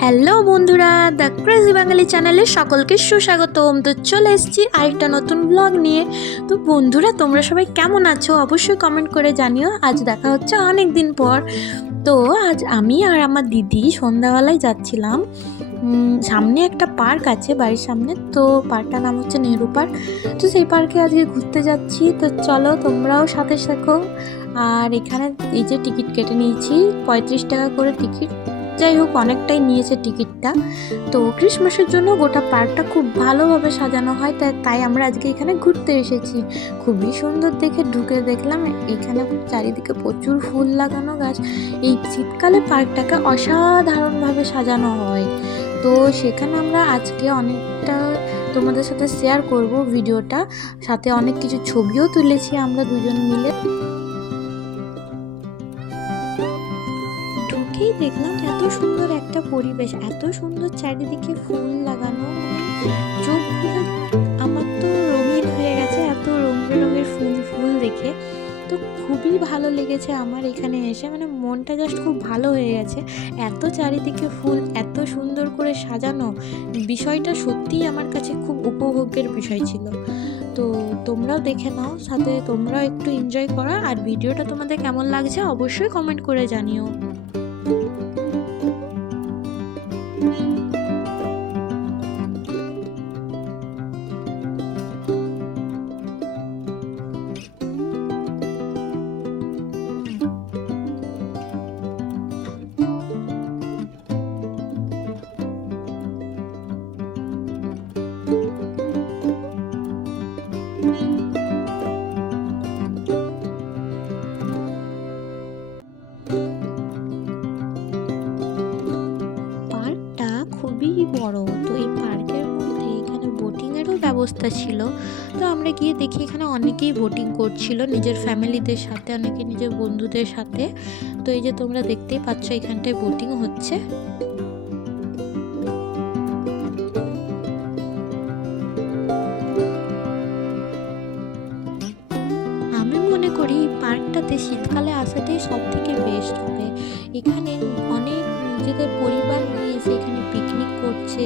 Hello বন্ধুরা, the crazy বাঙালি চ্যানেলে সকলকে সুস্বাগতম। তো চলে এসেছি আরেকটা নতুন ব্লগ নিয়ে। তো বন্ধুরা, তোমরা সবাই কেমন আছো অবশ্যই কমেন্ট করে জানিও। আজ দেখা হচ্ছে অনেক দিন পর। তো আজ আমি আর আমার দিদি সন্ধ্যাবেলায় যাচ্ছিলাম। সামনে একটা পার্ক আছে বাড়ির সামনে, তো পার্কটার নাম হচ্ছে নেহরু পার্ক। তো সেই পার্কে আজকে ঘুরতে যাচ্ছি। তো চলো তোমরাও সাথে থাকো। আর এখানে এই যে টিকিট কেটে নিয়েছি, 35 টাকা করে টিকিট। যাই হোক, অনেকটাই নিয়েছে টিকিটটা। তো ক্রিসমাসের জন্য গোটা পার্কটা খুব ভালোভাবে সাজানো হয়, তাই আমরা আজকে এখানে ঘুরতে এসেছি। খুবই সুন্দর দেখে ঢুকে দেখলাম এখানে চারিদিকে প্রচুর ফুল লাগানো গাছ। এই শীতকালে পার্কটাকে অসাধারণভাবে সাজানো হয়। তো সেখানে আমরা আজকে অনেকটা তোমাদের সাথে শেয়ার করব ভিডিওটা, সাথে অনেক কিছু ছবিও তুলেছি আমরা দুজন মিলে। ঢুকেই দেখলাম এত সুন্দর একটা পরিবেশ, এত সুন্দর চারিদিকে ফুল লাগানো, চোখগুলো আমার তো রঙিন হয়ে গেছে এত রং বেরঙের ফুল দেখে। তো খুবই ভালো লেগেছে আমার এখানে এসে, মানে মনটা জাস্ট খুব ভালো হয়ে গেছে। এত চারিদিকে ফুল, এত সুন্দর করে সাজানো, বিষয়টা সত্যিই আমার কাছে খুব উপভোগের বিষয় ছিল। তো তোমরাও দেখে নাও, সাথে তোমরাও একটু এনজয় করো। আর ভিডিওটা তোমাদের কেমন লাগছে অবশ্যই কমেন্ট করে জানিও। পার্কটা খুবই বড়। তো এই পার্কের মধ্যে এখানে বোটিংয়েরও ব্যবস্থা ছিল। তো আমরা গিয়ে দেখি এখানে অনেকেই বোটিং করছিল নিজের ফ্যামিলিদের সাথে, অনেকে নিজের বন্ধুদের সাথে। তো এই যে তোমরা দেখতেই পাচ্ছ এখানটায় বোটিং হচ্ছে। আমি মনে করি এই পার্কটাতে শীতকালে আসাটাই সব থেকে বেস্ট হবে। এখানে অনেক নিজেদের পরিবার নিয়ে এসে এখানে পিকনিক করছে,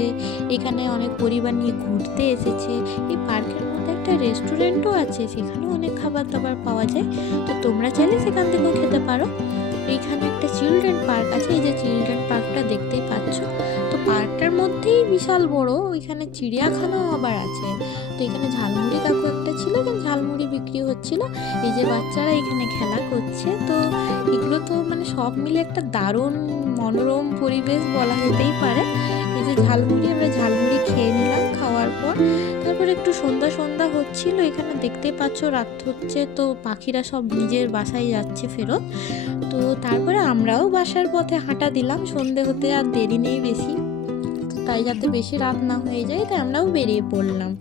এখানে অনেক পরিবার নিয়ে ঘুরতে এসেছে। এই পার্কের মধ্যে একটা রেস্টুরেন্টও আছে, সেখানেও অনেক খাবার দাবার পাওয়া যায়। তো তোমরা চাইলে সেখান থেকেও খেতে পারো। এইখানে একটা চিলড্রেন পার্ক আছে, এই যে চিলড্রেন পার্কটা দেখতেই পাচ্ছ। তো পার্কটার মধ্যেই বিশাল বড়, ওইখানে চিড়িয়াখানাও আবার আছে। তো এখানে ঝালমুড়ি কাকু একটা ছিল, এখানে ঝালমুড়ি বিক্রি হচ্ছিল। এই যে বাচ্চারা এখানে খেলা করছে। তো এগুলো তো মানে সব মিলে একটা দারুণ মনোরম পরিবেশ বলা যেতেই পারে। এই যে ঝালমুড়ি, আমরা ঝালমুড়ি খেয়ে নিলাম। খাওয়ার পর তারপর একটু সন্ধ্যা সন্ধ্যা হচ্ছিল, এখানে দেখতেই পাচ্ছ রাত হচ্ছে। তো পাখিরা সব নিজের বাসায় যাচ্ছে ফেরত। তো তারপরে আমরাও বাসার পথে হাঁটা দিলাম। সন্ধে হতে আর দেরি নেই বেশি, তাই যাতে বেশি রাত না হয়ে যায়, তাই আমরাও বেরিয়ে পড়লাম।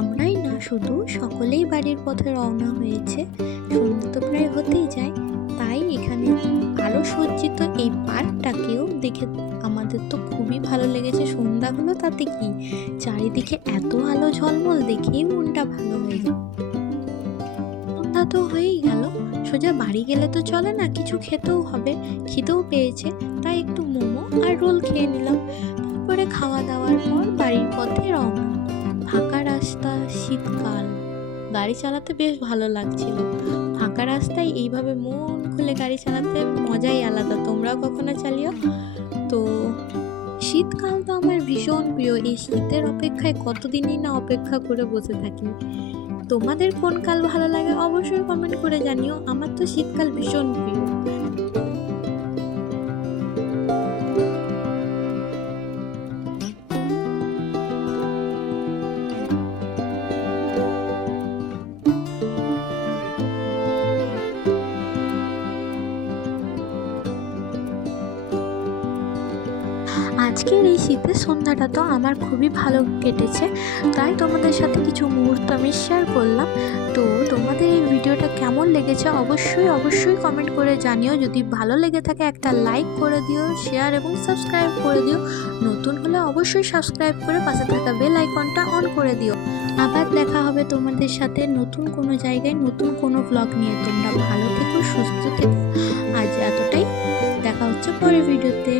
আমরাই না, শুধু সকলেই বাড়ির পথে রওনা হয়েছে। সন্ধ্যা তো প্রায় হতেই যায়, তাই এখানে আলো সজ্জিত এই পার্কটাকেও দেখে আমাদের তো খুবই ভালো লেগেছে। সন্ধ্যা হলো তাতে কি, চারিদিকে এত আলো ঝলমল দেখেই মনটা ভালো হয়ে যায়। সন্ধ্যা তো হয়েই গেল, সোজা বাড়ি গেলে তো চলে না, কিছু খেতেও হবে। খিদেও পেয়েছে, তাই একটু মোমো আর রোল খেয়ে নিলাম। তারপরে খাওয়া দাওয়ার পর বাড়ির পথে রওনা। ফাঁকা রাস্তা, শীতকাল, গাড়ি চালাতে বেশ ভালো লাগছিল। ফাঁকা রাস্তায় এইভাবে মন খুলে গাড়ি চালাতে মজাই আলাদা। তোমরাও কখনো চালিও। তো শীতকাল তো আমার ভীষণ প্রিয়। এই শীতের অপেক্ষায় কতদিনই না অপেক্ষা করে বসে থাকি। তোমাদের কোন কাল ভালো লাগে অবশ্যই কমেন্ট করে জানিও। আমার তো শীতকাল ভীষণ প্রিয়। আজকের এই শীতের সন্ধ্যাটা তো আমার খুবই ভালো কেটেছে, তাই তোমাদের সাথে কিছু মুহূর্ত আমি শেয়ার করলাম। তো তোমাদের এই ভিডিওটা কেমন লেগেছে অবশ্যই কমেন্ট করে জানিও। যদি ভালো লেগে থাকে একটা লাইক করে দিও, শেয়ার এবং সাবস্ক্রাইব করে দিও। নতুন হলে অবশ্যই সাবস্ক্রাইব করে পাশে থাকা বেল আইকনটা অন করে দিও। আবার দেখা হবে তোমাদের সাথে নতুন কোনো জায়গায় নতুন কোনো ব্লগ নিয়ে। তোমরা ভালো থেকো, সুস্থ থেকো। আজ এতটাই। দেখা হচ্ছে পরের ভিডিওতে।